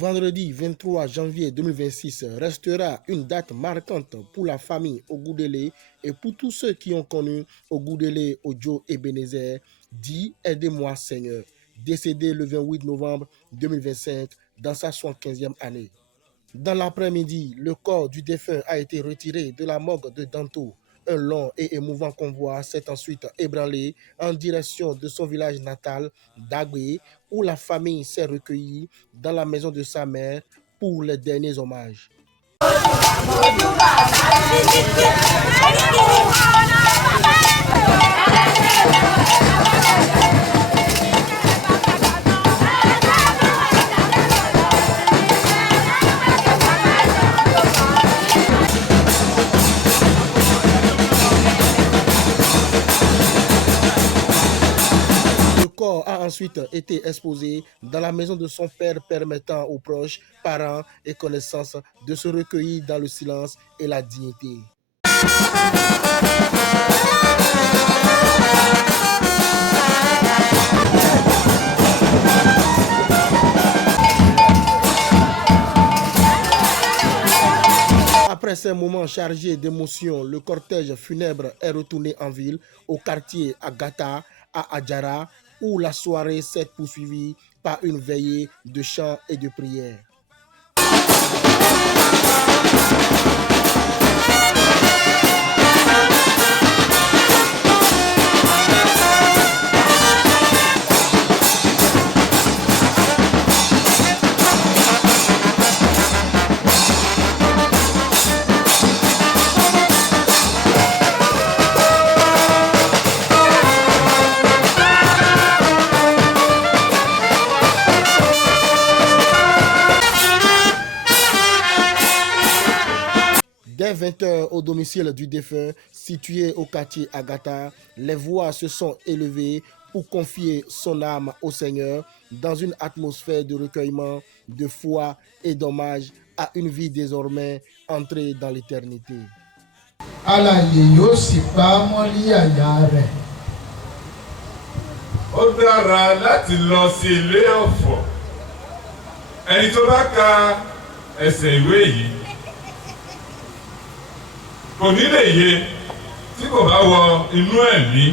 Vendredi 23 janvier 2026 restera une date marquante pour la famille Ogudele et pour tous ceux qui ont connu Ogudele Ojo Ebenezer, dit « Aidez-moi Seigneur », décédé le 28 novembre 2025 dans sa 75e année. Dans l'après-midi, le corps du défunt a été retiré de la morgue de Danto. Un long et émouvant convoi s'est ensuite ébranlé en direction de son village natal d'Agbé, où la famille s'est recueillie dans la maison de sa mère pour les derniers hommages. A ensuite été exposé dans la maison de son père, permettant aux proches, parents et connaissances de se recueillir dans le silence et la dignité. Après ces moments chargés d'émotions, le cortège funèbre est retourné en ville, au quartier Agata, à Adjara, où la soirée s'est poursuivie par une veillée de chants et de prières. Dès 20h au domicile du défunt, situé au quartier Agata, les voix se sont élevées pour confier son âme au Seigneur dans une atmosphère de recueillement, de foi et d'hommage à une vie désormais entrée dans l'éternité. Ó dára láti lọ sí ilé ọ̀fọ̀. Ẹni tó bá ka ẹsẹ̀ ìwé yìí kò ní lè yé tí kò bá wọ inú ẹ̀mí.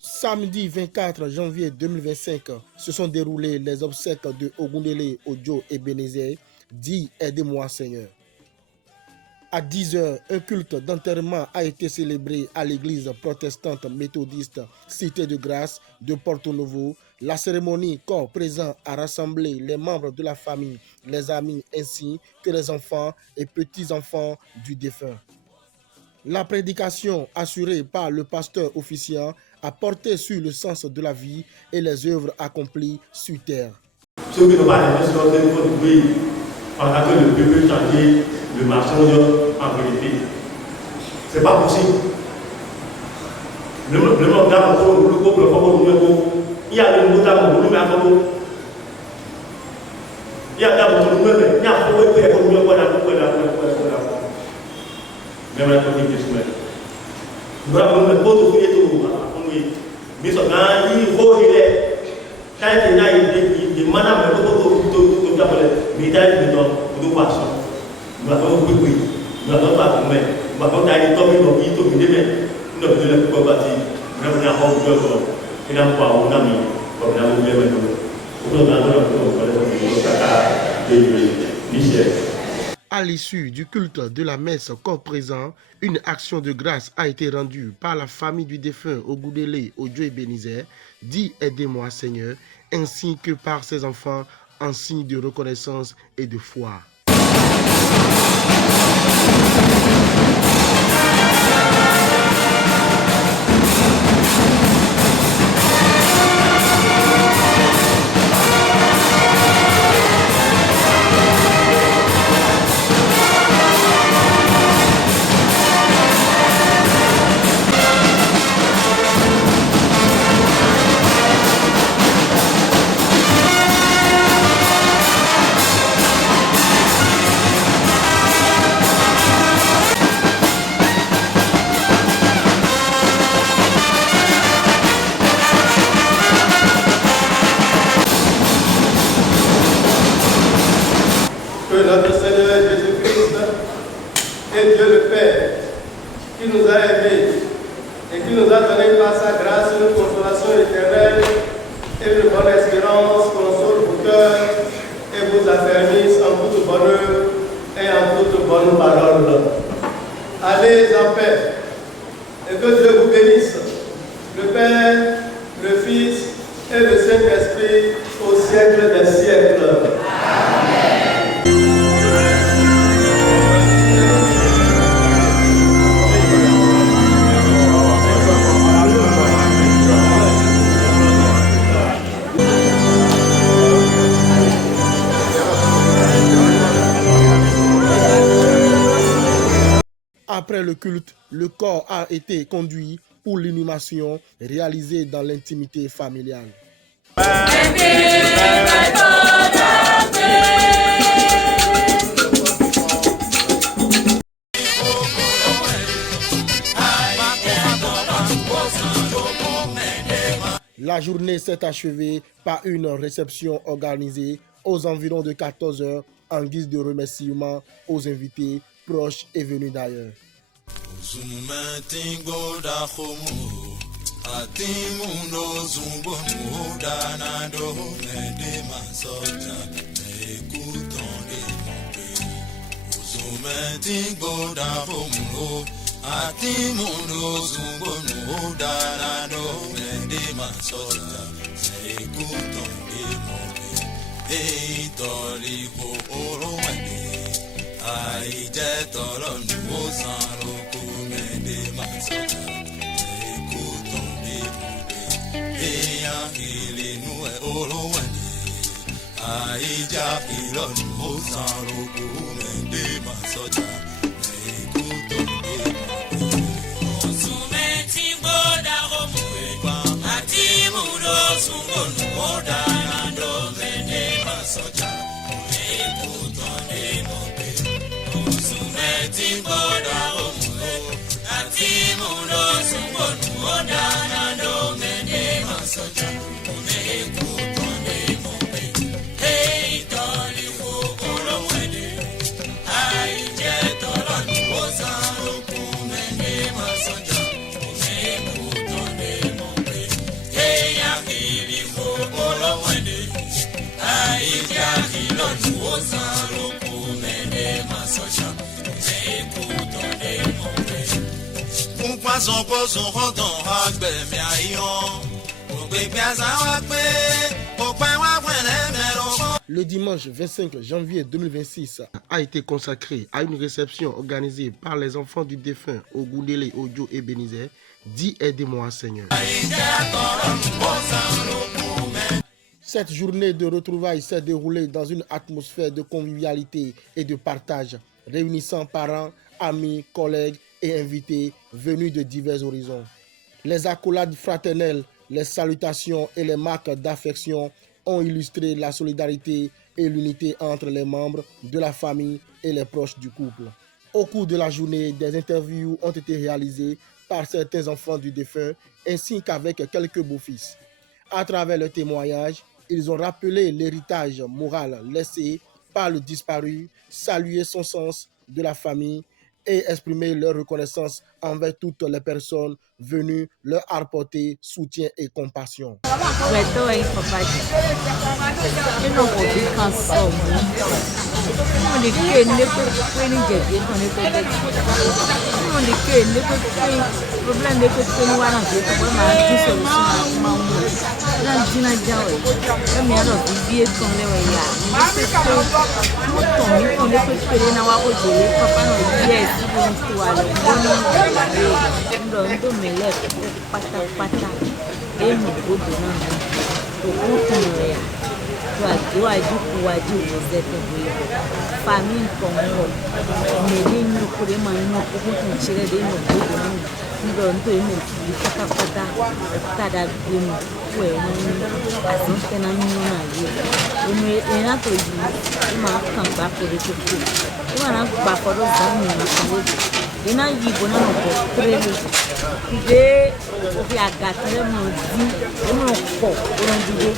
Samedi 24 janvier 2025 se sont déroulées les obsèques de Ogundele Ojo Ebenezer, dit « Aidez-moi Seigneur ». À 10h, un culte d'enterrement a été célébré à l'église protestante méthodiste Cité de Grâce de Porto Novo. La cérémonie corps présent a rassemblé les membres de la famille, les amis ainsi que les enfants et petits-enfants du défunt. La prédication assurée par le pasteur officiant a porté sur le sens de la vie et les œuvres accomplies sur terre. Ceux qui n'ont pas les choses de pendant que le peuple chantait le mensonge en vérité. C'est pas possible. Le monde d'âme, le couple, il y a le mot d'âme, le mot il y a d'âme, le mot, il y a un peu de temps, il y a un peu de temps. Même la première question. Nous avons le pot de fouiller tout. Mais ce gars, il faut qu'il est. Quand il y a des manages, il faut que tu aies des passions. Nous avons beaucoup de bruit. Nous avons pas de main. Nous avons des tombes, nous avons des tombes, nous avons des tombes, nous avons des tombes, nous avons À l'issue du culte de la messe corps présent, une action de grâce a été rendue par la famille du défunt Ogundele Ojo Ebenezer, dit Aidez-moi Seigneur, ainsi que par ses enfants en signe de reconnaissance et de foi. Que notre Seigneur Jésus-Christ est Dieu le Père, qui nous a aimés et qui nous a donné par sa grâce une consolation éternelle et une bonne espérance, console vos cœurs et vous affermisse en toute bonheur et en toute bonne parole. Allez en paix et que Dieu vous bénisse, le Père, le Fils et le Saint-Esprit au siècle des siècles. Après le culte, le corps a été conduit pour l'inhumation réalisée dans l'intimité familiale. La journée s'est achevée par une réception organisée aux environs de 14 h en guise de remerciement aux invités proches et venus d'ailleurs. Le dimanche 25 janvier 2026 a été consacré à une réception organisée par les enfants du défunt Ogundele Ojo Ebenezer, dit Aidez-moi Seigneur. Cette journée de retrouvailles s'est déroulée dans une atmosphère de convivialité et de partage, réunissant parents, amis, collègues et invités venus de divers horizons. Les accolades fraternelles, les salutations et les marques d'affection ont illustré la solidarité et l'unité entre les membres de la famille et les proches du couple. Au cours de la journée, des interviews ont été réalisées par certains enfants du défunt ainsi qu'avec quelques beaux-fils. À travers leurs témoignages, ils ont rappelé l'héritage moral laissé par le disparu, salué son sens de la famille et exprimé leur reconnaissance envers toutes les personnes venues leur apporter soutien et compassion. Famille comme moi, mais les nous pour les manières pour qu'on tire des nous donne de nous pata tada bien ouais nous à son tenant nous et na to yi ma kan ba ko de ko na ba ko do za ni na ko de na yi bona no ko trele de o fi agatre mo di mo ko o ndi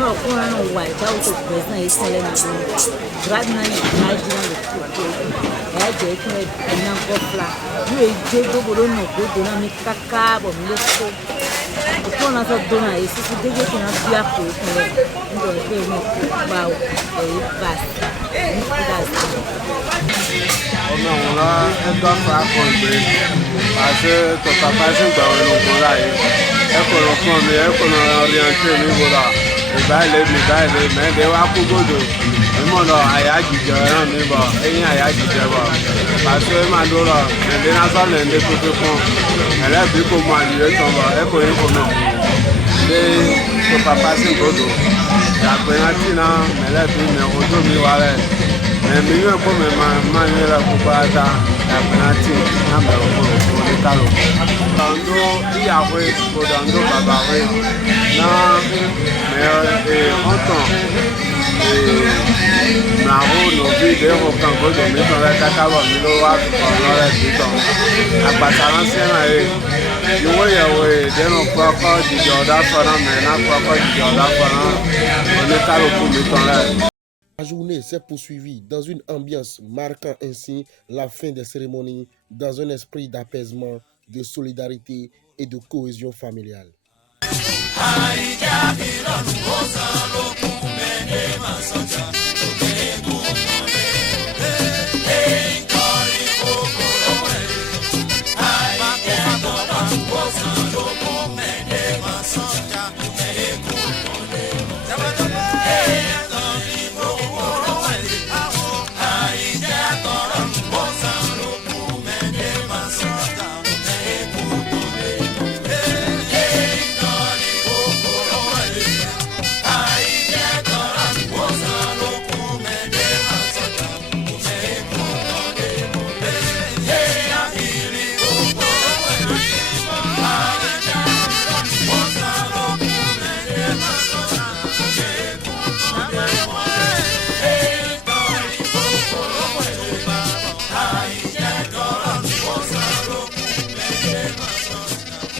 mo ko na no wa ja o to president e sele na grad na yi na ji na ko e je ko na ko fla you e je do bo no go de na mi kaka bo mi ko ko na so do na e si de je ko na bia ko ndo ke mo ba o e ba ni da ọmọ òun lọ ẹgbẹ́ fà kọ̀ǹgbé àti tọ̀pàpá sí ìgbà wọn lògùn láyé ẹkọ̀rọ̀ fún mi ẹkọ̀rọ̀ ọ̀rìyànṣẹ́ mi wòrà ìbáyìí mẹ́ẹ̀ẹ́dẹ́ wá kú gbòdò ìmọ̀nà àyájíjẹ ẹran mi bọ̀ ẹ̀yìn àyájíjẹ bọ̀ pàṣẹ máa dúró ẹ̀dẹ́ náà ẹ̀dẹ́ tuntun fún ẹlẹ́bí kò mọ àdìyẹ tán bọ̀ ẹkọ̀ yìí kò mọ̀ ẹ̀dẹ́ tọ̀pàpá sí gbòdò ìyàgbẹ́yàtì náà ẹlẹ́bí mi ojú mi wà rẹ̀ mi yóò kó mi máa ń yẹra gbogbo ata ìyàgbẹ́yàtì náà bẹ̀rẹ̀ fún òní kálò. Dando ìyàwó kò dando bàbá rẹ̀ náà mẹ́rin ọ̀tàn màwó nòbí ìdẹ́wò kan gbọ́dọ̀ mi tán rẹ̀ kákábọ̀ mi ló wá ọ̀rọ̀ rẹ̀ sí tán. Àgbàtà ránṣẹ́ náà yẹ ìwé ìyàwó ìdẹ́nu kọ́kọ́ jìjọ ọ̀dà fọ́nà mẹ́rin náà kọ́kọ́ jìjọ ọ̀dà fọ́nà oníkálukú mi tán rẹ̀. La journée s'est poursuivie dans une ambiance marquant ainsi la fin des cérémonies dans un esprit d'apaisement, de solidarité et de cohésion familiale. Àìjá mi lọ́dún ó san lókun mẹ́lẹ́ máa sọ.